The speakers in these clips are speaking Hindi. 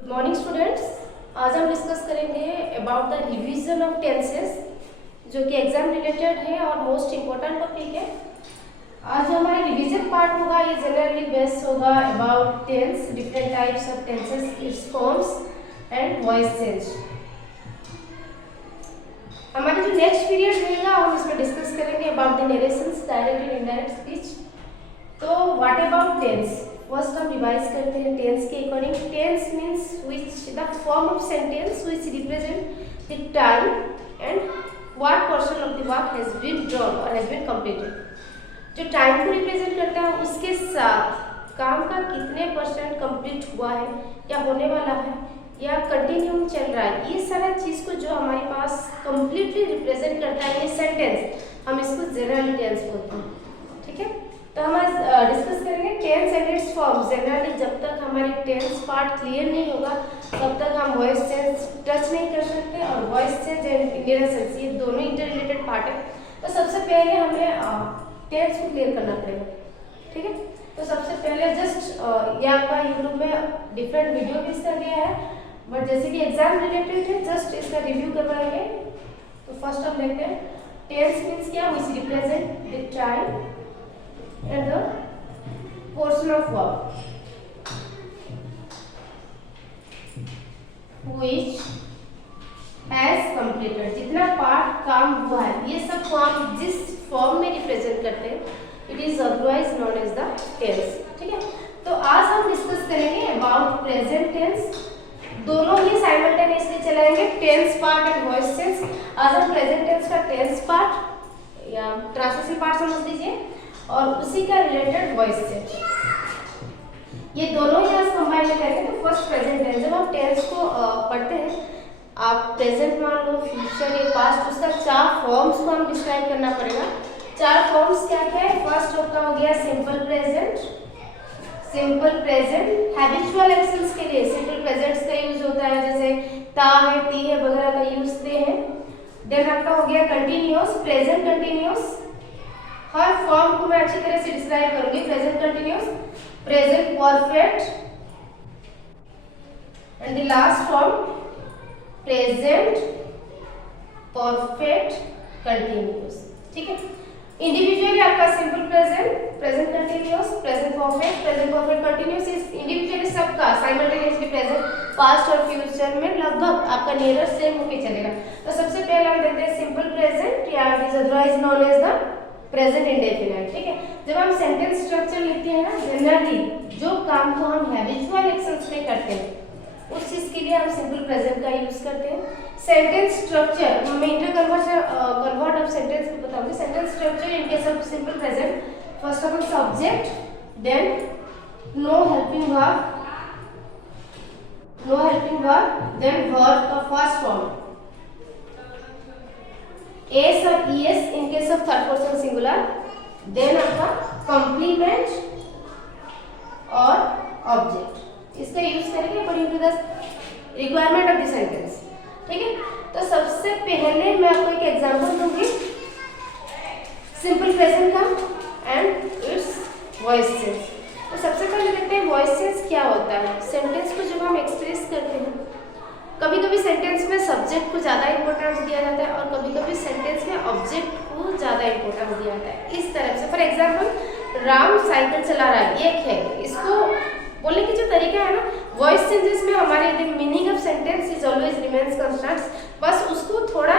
Good morning students. आज हम डिस्कस करेंगे about the revision of tenses, जो कि एग्जाम रिलेटेड है और मोस्ट इम्पोर्टेंट टॉपिक है। आज हमारा रिवीजन पार्ट होगा, ये जनरली बेस्ड होगा about tense, different types of tenses, its forms and voice change. हमारा जो नेक्स्ट पीरियड रहेगा हम इसमें डिस्कस करेंगे about the narrations, direct and indirect speech. तो व्हाट अबाउट टेंस, फर्स्ट हम रिवाइज करते हैं टेंस के according. Tense means which the form of sentence which represent the time and what portion of the work has been done और हैज बीन कंप्लीटेड। जो टाइम को रिप्रेजेंट करता है उसके साथ काम का कितने परसेंट कंप्लीट हुआ है या होने वाला है या कंटिन्यू चल रहा है, ये सारा चीज को जो हमारे पास कंप्लीटली रिप्रेजेंट करता है ये सेंटेंस, हम इसको जनरल टेंस बोलते हैं। ठीक है, तो हम आज डिस्कस करेंगे tense and its forms. Generally जब तक हमारे टेंस पार्ट क्लियर नहीं होगा तब तक हम वॉइस चेंज टच नहीं कर सकते, और वॉइस चेंज एंड नरेशंस ये दोनों इंटर रिलेटेड पार्ट है। तो सबसे पहले हमें टेंस को क्लियर करना पड़ेगा। ठीक है, तो सबसे पहले जस्ट ये आपका यूट्यूब में डिफरेंट वीडियो भी इसका दिया है, बट जैसे कि एग्जाम रिलेटेड है जस्ट इसका रिव्यू करवाएंगे। तो फर्स्ट हम देखते हैं टेंस मीन्स क्या, विच represent the time and the portion of work which has completed, जितना पार्ट काम हुआ है ये सब फॉर्म जिस फॉर्म में रिप्रेजेंट करते हैं it is otherwise known as the tense. ठीक है, तो आज हम डिस्कस करेंगे अबाउट प्रेजेंट टेंस। दोनों ही साइमल्टेनियसली चलाएंगे, tense part and voice change. आज हम प्रेजेंट टेंस का टेंस पार्ट या ट्रांसलेशन पार्ट समझ लीजिए और उसी का रिलेटेड वॉइस चेंज, ये दोनों ही आज कंबाइन करेंगे। तो फर्स्ट प्रेजेंट टेंस, जब हम टेंस को पढ़ते हैं, आप प्रेजेंट मान लो, फ्यूचर या पास्ट, उसका चार फॉर्म्स को हम डिस्क्राइब करना पड़ेगा। चार फॉर्म्स क्या क्या है? फर्स्ट आपका हो गया simple present. Simple present habitual actions के लिए सिंपल प्रेजेंट्स का यूज होता है, जैसे ता है, ती है वगैरह का यूज ते हैं। देन आपका हो गया कंटिन्यूअस, प्रेजेंट कंटिन्यूअस। हर फॉर्म को मैं अच्छी तरह से डिस्क्राइब करूंगी। Present continuous, present perfect and the last form present perfect continuous. ठीक है, इंडिविजुअली आपका simple present, present continuous, present perfect continuous इस इंडिविजुअली सबका साइमल्टेनियसली प्रेजेंट पास्ट और फ्यूचर में लगभग आपका नियर सेम होके चलेगा। तो सबसे पहले हम देखते हैं सिंपल प्रेजेंट, या it is otherwise known as the present indefinite. ठीक है, जब हम सेंटेंस स्ट्रक्चर लिखते हैं ना, जनरली जो काम को हम हैबिचुअल एक्शंस में करते हैं उस चीज के लिए हम सिंपल प्रेजेंट का यूज करते हैं। सेंटेंस स्ट्रक्चर, मैं इंटर कन्वर्ट ऑफ सेंटेंस को बताऊंगी। Sentence structure in case of simple present, first of all subject, then no helping verb, then verb का फर्स्ट फॉर्म एस और es in case of third person singular, then आपका कॉम्प्लीमेंट और ऑब्जेक्ट। इसका यूज करेंगे according to the requirement of the sentence. ठीक है, तो सबसे पहले मैं आपको एक एग्जांपल दूंगी सिंपल प्रेजेंट का एंड इट्स वॉइस चेंज। तो सबसे पहले देखते हैं वॉइस चेंज क्या होता है। सेंटेंस को जब हम एक्सप्रेस करते हैं, कभी कभी सेंटेंस में सब्जेक्ट को ज़्यादा इंपॉर्टेंस दिया जाता है और कभी कभी सेंटेंस में ऑब्जेक्ट को ज़्यादा इंपॉर्टेंस दिया जाता है। इस तरह से फॉर एग्जांपल राम साइकिल चला रहा है, एक है, इसको बोलने की जो तरीका है ना, वॉइस चेंजेस में हमारे meaning of sentence is always remains constant, बस उसको थोड़ा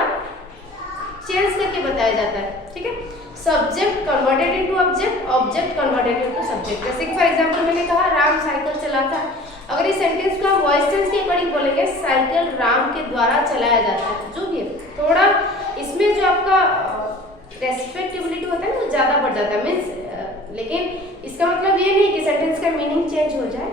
चेंज करके बताया जाता है। ठीक है, subject converted into object, object converted into subject. जैसे कि फॉर एग्जांपल मैंने कहा राम साइकिल चलाता है, अगर इस सेंटेंस को हम वॉइस चेंज के अकॉर्डिंग बोलेंगे साइकिल राम के द्वारा चलाया जाता है, जो भी है, थोड़ा इसमें जो आपका रेस्पेक्टेबिलिटी होता है वो ज़्यादा बढ़ जाता है मीन्स, लेकिन इसका मतलब ये नहीं कि सेंटेंस का मीनिंग चेंज हो जाए।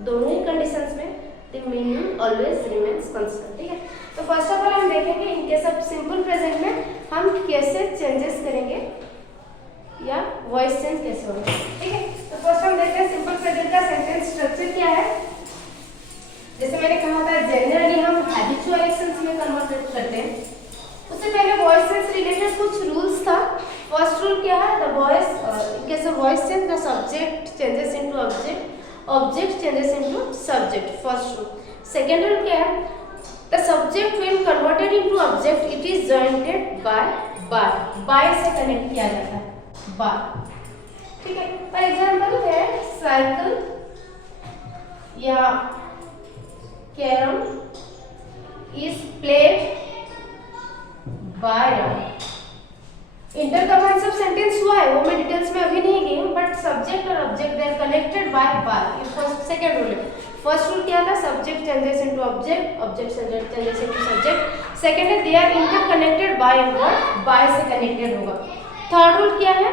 दोनों ही कंडीशंस में the meaning always remains constant. ठीक है, तो फर्स्ट ऑफ ऑल हम देखेंगे इन केस ऑफ सिंपल प्रेजेंट में हम कैसे चेंजेस करेंगे या वॉइस चेंज कैसे होगा। ठीक है, तो फर्स्ट हम देखते हैं सिंपल प्रेजेंट का सेंटेंस स्ट्रक्चर क्या है। जैसे मैंने कहा था जनरली हम हैबिचुअल एक्शंस में कन्वर्ट करते हैं, उससे पहले वॉइस चेंज रिलेटेड कुछ रूल्स था। फर्स्ट रूल क्या है, the voice in case of voice change the subject changes into object object changes into subject, first rule. Second rule क्या है, the subject when converted into object it is jointed by से कनेक्ट किया जाता है, बाय, ठीक है। फॉर एग्जांपल है साइकिल या carrom is played by Ram. Inter concept sentence हुआ है, वो मैं डिटेल्स में अभी नहीं गई हूँ, बट सब्जेक्ट और object they are connected by ये फर्स्ट सेकंड रूल है। फर्स्ट रूल क्या था, subject changes into object, object changes into subject. Second है they are interconnected by word, by से कनेक्टेड होगा। थर्ड रूल क्या है,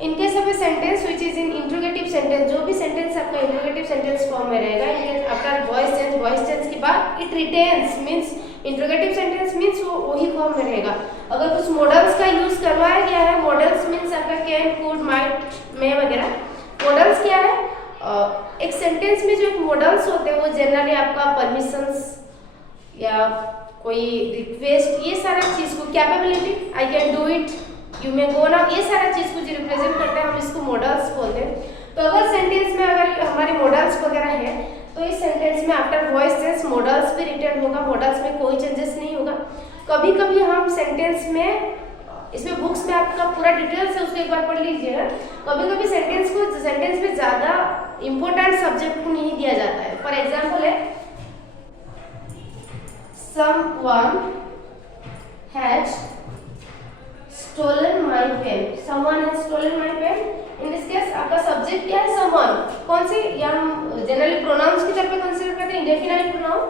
in case of a sentence which is in interrogative sentence, जो भी सेंटेंस आपका इंट्रोगेटिव सेंटेंस फॉर्म में रहेगा, आफ्टर वॉइस चेंज के बाद it retains, means interrogative sentence means वो वही फॉर्म में रहेगा। अगर कुछ मॉडल्स का यूज करवाया गया है, मॉडल्स मींस आपका कैन, कुड, माइट, मे वगैरह। मॉडल्स क्या है, एक सेंटेंस में जो एक मॉडल्स होते हैं वो जनरली आपका परमिशंस या कोई रिक्वेस्ट, ये सारा चीज को, capability, I can do it, you may go now, ये सारा चीज को जो रिप्रेजेंट करते हैं हम इसको मॉडल्स बोलते हैं। तो अगर सेंटेंस में अगर हमारे मॉडल्स वगैरह है तो इस सेंटेंस में आफ्टर वॉइस चेंज मॉडल्स भी रिटर्न होगा, मॉडल्स में कोई चेंजेस नहीं होगा। कभी कभी हम सेंटेंस में, इसमें बुक्स में आपका पूरा डिटेल्स है, उसको एक बार पढ़ लीजिएगा। कभी कभी सेंटेंस में ज्यादा इंपॉर्टेंट सब्जेक्ट को नहीं दिया जाता है। फॉर एग्जांपल है someone has stolen my pen, someone has stolen my pen। In this case आपका सब्जेक्ट क्या है, someone। कौन से, या हम जनरली प्रोनाउंस की तरफ कंसीडर करते हैं, इंडेफिनाइट प्रोनाउन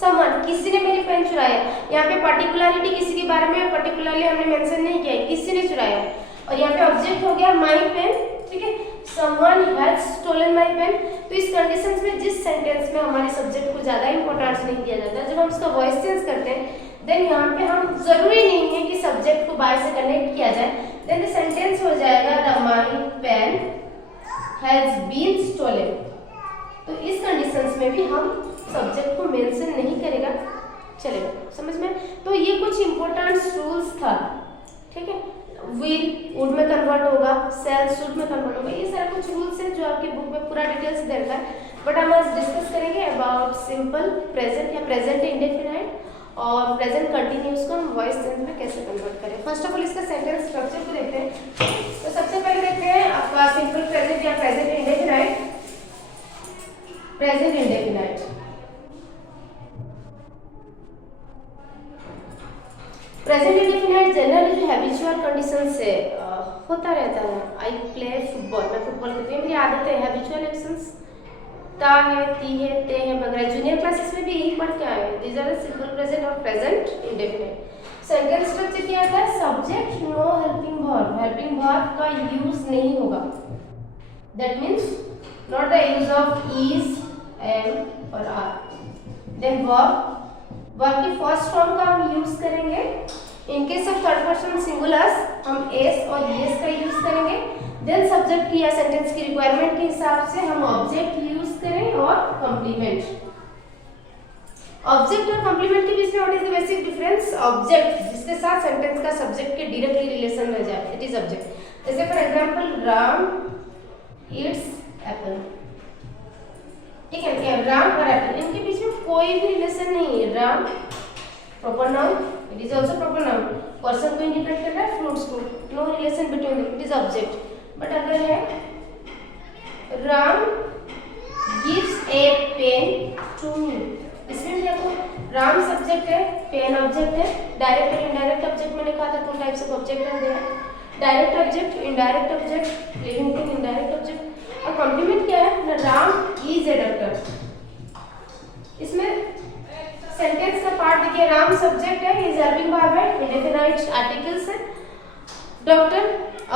someone, किसी ने मेरी पेन चुराया। यहाँ पे पर्टिकुलरिटी किसी के बारे में पर्टिकुलरली हमने मेंशन नहीं किया है, किसी ने चुराया। और यहाँ पे ऑब्जेक्ट हो गया my pen, ठीक है, someone has stolen my pen। तो इस कंडीशंस में जिस सेंटेंस में हमारे सब्जेक्ट को ज्यादा इंपॉर्टेंस नहीं दिया जाता, जब हम उसका वॉइस चेंज करते हैं, देन यहाँ पे हम जरूरी नहीं है कि सब्जेक्ट को बाय से कनेक्ट किया जाए, देन द सेंटेंस हो जाएगा my pen has been stolen। तो इस कंडीशंस में भी हम सब्जेक्ट को मेंशन नहीं करेगा, चलेगा, समझ में। तो ये कुछ इंपॉर्टेंट रूल्स था, ठीक है। विल वुड में कन्वर्ट होगा, सेल शुड में कन्वर्ट होगा, ये सारे कुछ रूल्स हैं जो आपकी बुक में पूरा डिटेल्स दे रखा है। बट हम आज डिस्कस करेंगे अबाउट सिंपल प्रेजेंट या प्रेजेंट इंडेफिनाइट और प्रेजेंट कंटिन्यूअस को हम वॉइस चेंज में कैसे कन्वर्ट करें। फर्स्ट ऑफ ऑल इसका सेंटेंस स्ट्रक्चर को देखते हैं। तो सबसे पहले देखते हैं आपका सिंपल प्रेजेंट या present indefinite. Present indefinite, present indefinite generally जो हैबिचुअल कंडीशन से होता रहता है। आई प्ले फुटबॉल, मैं फुटबॉल खेलती हूँ, मेरी आदत है। हैबिचुअल एक्शंस ता है, ती है, ते है वगैरह, जूनियर क्लासेस में भी यही पढ़ के आए हैं। These are the simple present और प्रेजेंट इंडेफिनाइट। सेंटेंस स्ट्रक्चर क्या आता है, subject no helping verb, helping verb का यूज नहीं होगा, that means not the use of is, am और आर। देन वर्ब की फर्स्ट फॉर्म का हम यूज करेंगे। In case of third person singulars हम एस और येस का यूज करेंगे। देन सब्जेक्ट की या सेंटेंस की रिक्वायरमेंट के हिसाब से हम ऑब्जेक्ट यूज करें और कंप्लीमेंट। ऑब्जेक्ट और कंप्लीमेंट के बीच में what is the basic difference, object जिसके साथ सेंटेंस का सब्जेक्ट के डायरेक्टली रिलेशन रह जाए, इट इज ऑब्जेक्ट। जैसे for example Ram Yeats Apple, ठीक है, राम और एप्पल, इनके बीच में कोई भी रिलेशन नहीं है। Ram proper noun, it is also proper noun, person को इंडिकेट कर रहा है, फ्रूट्स को, no relation between them, it is object. But अगर है Ram gives a pen to me, इसमें देखो राम सब्जेक्ट है, पेन ऑब्जेक्ट है। डायरेक्ट और इनडायरेक्ट ऑब्जेक्ट मैंने कहा था, two types of object are there, direct object, indirect object, living thing, indirect object. और कॉम्प्लीमेंट क्या है, राम इज ए डॉक्टर। इसमें सेंटेंस का पार्ट देखिए, राम सब्जेक्ट है, इज हेल्पिंग वर्ब है, इंडेफिनाइट आर्टिकल्स है, डॉक्टर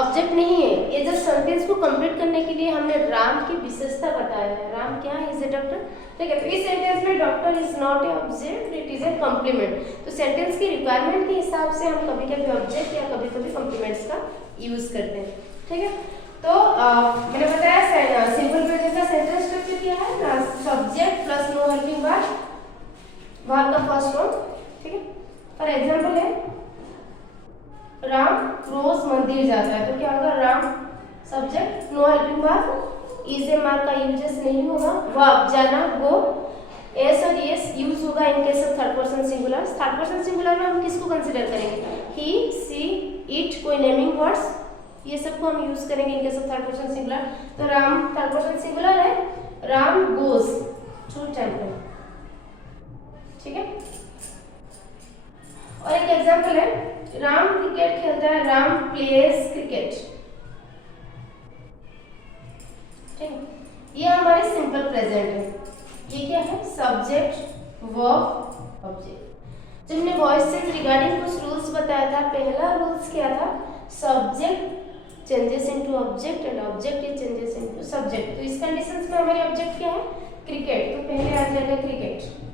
ऑब्जेक्ट नहीं है। ये जो सेंटेंस को कंप्लीट करने के लिए हमने राम की विशेषता बताया है, राम क्या है, इज ए डॉक्टर, ठीक है। तो इस सेंटेंस में doctor is not a object, it is a complement. तो सेंटेंस की रिक्वायरमेंट के हिसाब से हम कभी कभी ऑब्जेक्ट या कभी कभी कॉम्प्लीमेंट्स का यूज करते हैं, ठीक है। तो मैंने बताया सिंपल प्रेजेंट का सेंटेंस स्ट्रक्चर क्या है, subject plus no helping verb, verb का फर्स्ट फॉर्म, ठीक है। फॉर एग्जांपल है राम रोज मंदिर जाता है, तो क्या होगा, Ram subject no helping verb is a mark का यूजेस नहीं होगा, वर्ब जाना गो, एस और एस यूज होगा in case of third person singular. Third person singular में हम किसको कंसीडर करेंगे, ही, सी, इट, कोई नेमिंग वर्ड्स, ये सबको हम यूज करेंगे in case of third person singular. तो राम थर्ड पर्सन सिंगुलर है, राम गोज टू टेंपल, ठीक है। और एक एग्जांपल है, राम क्रिकेट खेलता है, राम प्लेज क्रिकेट, ठीक है। ये हमारे सिंपल प्रेजेंट है, ये क्या है, सब्जेक्ट वर्ब ऑब्जेक्ट। जब हमने वॉइस चेंज रिगार्डिंग कुछ रूल्स बताया था, पहला रूल्स क्या था, subject changes into object and object is changes into subject. तो इस कंडीशंस में हमारे ऑब्जेक्ट क्या है, क्रिकेट, तो पहले आ जाएगा cricket.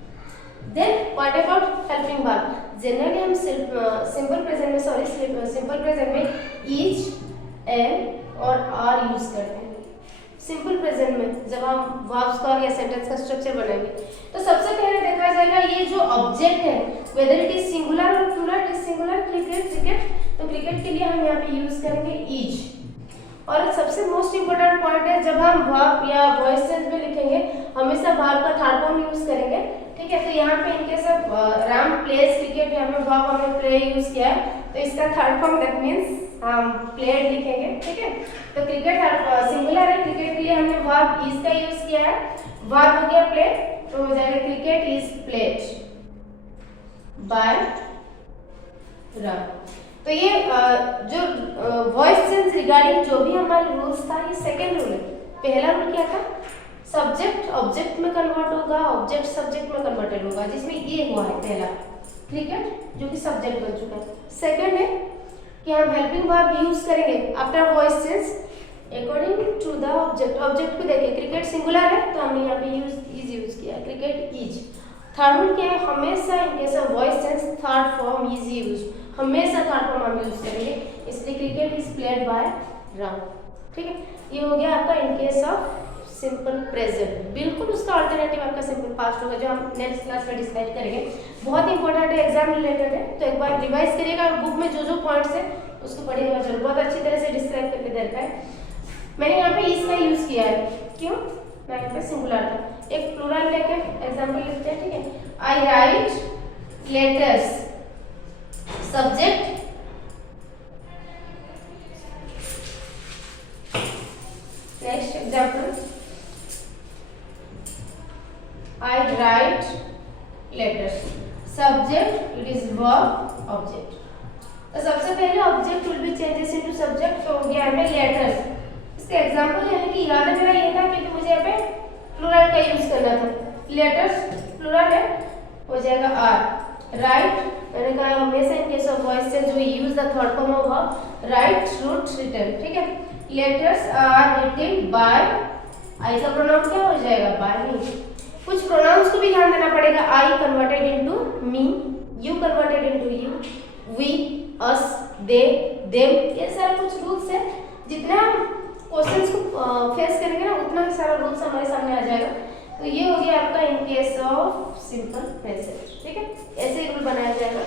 Then what about helping verb, generally हम सिंपल प्रेजेंट में सिंपल प्रेजेंट में इज, एम और आर यूज करते हैं सिंपल प्रेजेंट में जब हम वर्ब्स का या सेंटेंस का स्ट्रक्चर बनाएंगे। तो सबसे पहले देखा जाएगा ये जो ऑब्जेक्ट है, वेदर इट इज सिंगुलर और प्लूरल, इज सिंगुलर क्रिकेट, तो क्रिकेट के लिए हम यहाँ पे यूज करेंगे इज। और सबसे मोस्ट इंपोर्टेंट पॉइंट है, जब हम वर्ब या वॉइस चेंज में लिखेंगे हमेशा वर्ब का थर्ड फॉर्म यूज करेंगे, ठीक है। तो यहाँ पे इनके सब राम प्लेज क्रिकेट, यहाँ पे वर्ब हमने प्ले यूज किया है, तो इसका थर्ड फॉर्म दैट मींस हम प्लेड लिखेंगे, ठीक है। तो क्रिकेट सिंगुलर है, क्रिकेट के लिए हमने वर्ब इज का यूज किया है, वर्ब हो गया प्ले, तो हो जाएगा cricket is played by Ram. तो ये जो वॉइस चेंज रिगार्डिंग जो भी हमारे रूल्स था, ये सेकेंड रूल है। पहला रूल क्या था, सब्जेक्ट ऑब्जेक्ट में कन्वर्ट होगा, ऑब्जेक्ट सब्जेक्ट में कन्वर्टेड होगा, जिसमें ये हुआ है पहला, क्रिकेट जो कि सब्जेक्ट बन चुका है। सेकेंड है कि हम हेल्पिंग वर्ब यूज करेंगे after voice change according to the object. Object को देखिए, क्रिकेट सिंगुलर है तो हमने यहाँ पे यूज किया, क्रिकेट इज। थर्ड रूल क्या है, हमेशा इन case of voice change third form is use, हमेशा थर्ड फॉर्म हम यूज करेंगे, इसलिए cricket is played by Ram, ठीक है। ये हो गया आपका in case of simple present. बिल्कुल उसका अल्टरनेटिव आपका सिंपल पास्ट होगा, जो हम नेक्स्ट क्लास में डिस्कस करेंगे। बहुत इंपॉर्टेंट है, एग्जाम रिलेटेड है, तो एक बार रिवाइज करिएगा और बुक में जो पॉइंट्स है उसको पढ़िएगा जरूर, बहुत अच्छी तरह से डिस्क्राइब करके दे रखा है। मैंने यहाँ पे इसका यूज किया है, क्यों, मैं यहाँ पे सिंगुलर था, एक प्लूरल लेके एग्जाम्पल लिखते हैं, ठीक है। I write letters, subject next example, I write letters, subject it is verb object। तो सबसे पहले object will be changes into subject, तो हो गया हमें लेटर्स। इसका एग्जांपल यानी कि इरादा मेरा ये था क्योंकि मुझे यहाँ पे प्लूरल का यूज करना था, लेटर्स प्लूरल है, हो जाएगा आर। राइट मैंने कहा हमेशा इन केस ऑफ वॉइस से जो use the third form of verb, right, wrote, written, ठीक है। Letters are written by, I का प्रोनाउन क्या हो जाएगा, बाय मी। कुछ प्रोनाउंस को भी ध्यान देना पड़ेगा, I converted into me, you converted into you, we, us, they, them, ये सारा कुछ रूल्स है। जितना क्वेश्चंस को फेस करेंगे ना उतना ही सारा रूल्स हमारे सामने आ जाएगा। तो ये हो गया आपका in case of simple present, ठीक है। ऐसे ही रूल बनाया जाएगा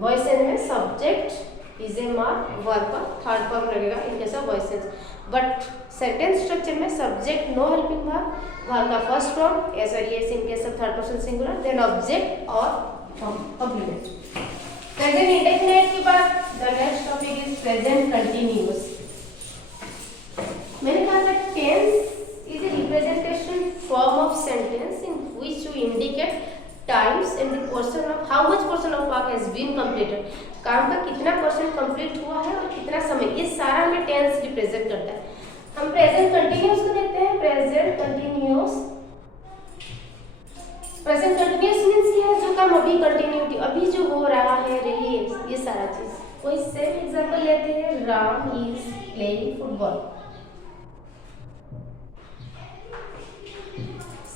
वॉइस चेंज में, subject is a mark, verb का थर्ड फॉर्म लगेगा in case of voice change. But sentence structure में subject no helping verb, verb का फर्स्ट फॉर्म एस और es in case of third person singular, then object और कॉम्प्लीमेंट। प्रेजेंट इंडेफिनिट के बाद the next topic is present continuous. मैंने कहा था tense is a representation form of sentence in which you indicate times and the portion of how much portion of work has been completed, काम का कितना परसेंट कंप्लीट हुआ है और कितना समय, ये सारा हमें टेंस रिप्रेजेंट करता है। हम प्रेजेंट कंटीन्यूअस को देखते हैं, present continuous. Present continuous means क्या है, जो काम अभी कंटिन्यूटी, अभी जो हो रहा है, रही है, ये सारा चीज। कोई सेम एग्जांपल लेते हैं, Ram is playing football.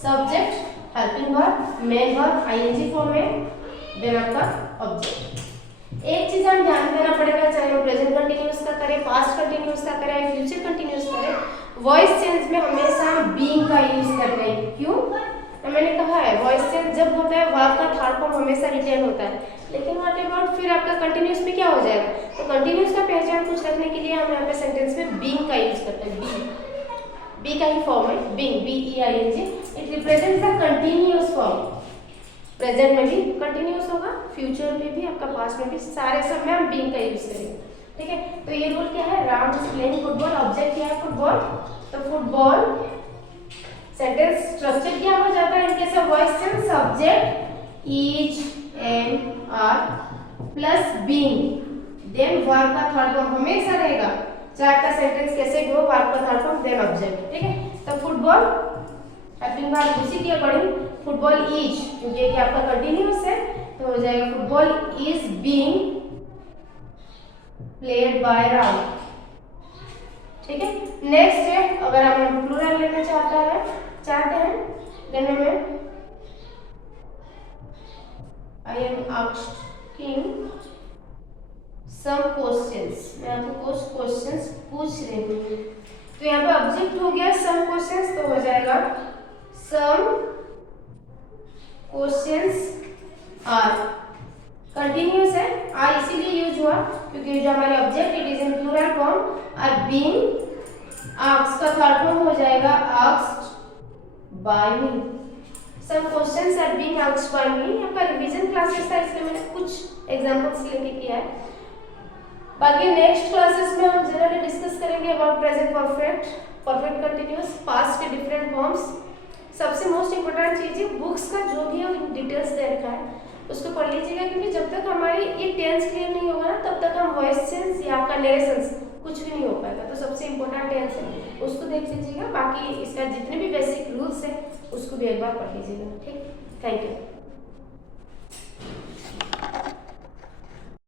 Subject helping verb, main verb ING form में, देन आपका ऑब्जेक्ट। एक चीज हम ध्यान देना पड़ेगा, चाहे हम प्रेजेंट कंटीन्यूअस का करें, पास्ट कंटीन्यूअस का करें, फ्यूचर कंटीन्यूअस करें, वॉइस चेंज में हमेशा हम बीइंग का यूज करते हैं। क्यों, तो मैंने कहा है वॉइस चेंज जब होता है वर्ब का थर्ड फॉर्म हमेशा रिटेन होता है, लेकिन व्हाट अबाउट फिर आपका कंटीन्यूअस में क्या हो जाएगा, तो कंटीन्यूअस का पहचान कुछ रखने के लिए हम यहाँ पे सेंटेंस में बीइंग का यूज करते हैं, बी। बी का ही फॉर्म है, being, B-E-I-N-G। It represents the continuous form. Present में भी कंटिन्यूअस होगा, फ्यूचर में भी, आपका पास्ट में भी, सारे सब में हम बीइंग का यूज करेंगे। ठीक है, तो ये रूल क्या है, Ram is playing football, object क्या है फुटबॉल, तो फुटबॉल सेंटेंस स्ट्रक्चर क्या हो जाता है इनके सब voice sense, subject is and are plus being, then verb का थर्ड फॉर्म हमेशा रहेगा, चाहे का सेंटेंस कैसे भी हो, वर्ब का थर्ड फॉर्म देन ऑब्जेक्ट। ठीक है, तो फुटबॉल हेल्पिंग वर्ब उसी के अकॉर्डिंग फुटबॉल इज, क्योंकि ये आपका कंटिन्यूअस है तो हो जाएगा football is being played by Ram. ठीक है, नेक्स्ट है, अगर हम प्लूरल लेना चाहते हैं लेने में, I am asking some questions, मैं आपको कुछ क्वेश्चंस पूछ रही हूँ, तो यहाँ पे ऑब्जेक्ट हो गया सम क्वेश्चंस, तो हो जाएगा सम क्वेश्चंस आर, कंटिन्यूअस है, आर इसीलिए यूज हुआ क्योंकि जो हमारे object it is in plural form, are being asked का थर्ड फॉर्म हो जाएगा asked by me, some questions are being asked by me. आपका रिवीजन क्लासेस था इसलिए मैंने कुछ एग्जांपल्स लेके किया है, बाकी नेक्स्ट क्लासेस में हम जनरली डिस्कस करेंगे about present perfect, perfect continuous, past के डिफरेंट फॉर्म्स। सबसे मोस्ट इंपोर्टेंट चीज है बुक्स का जो भी है डिटेल्स दे रखा है उसको पढ़ लीजिएगा, क्योंकि जब तक हमारी ये टेंस क्लियर नहीं होगा ना तब तक हम वॉइस सेंस या आपका नरेशंस कुछ भी नहीं हो पाएगा, तो सबसे इंपॉर्टेंट टेंस है उसको देख लीजिएगा, बाकी इसका जितने भी बेसिक रूल्स है उसको भी एक बार पढ़ लीजिएगा। ठीक, थैंक यू।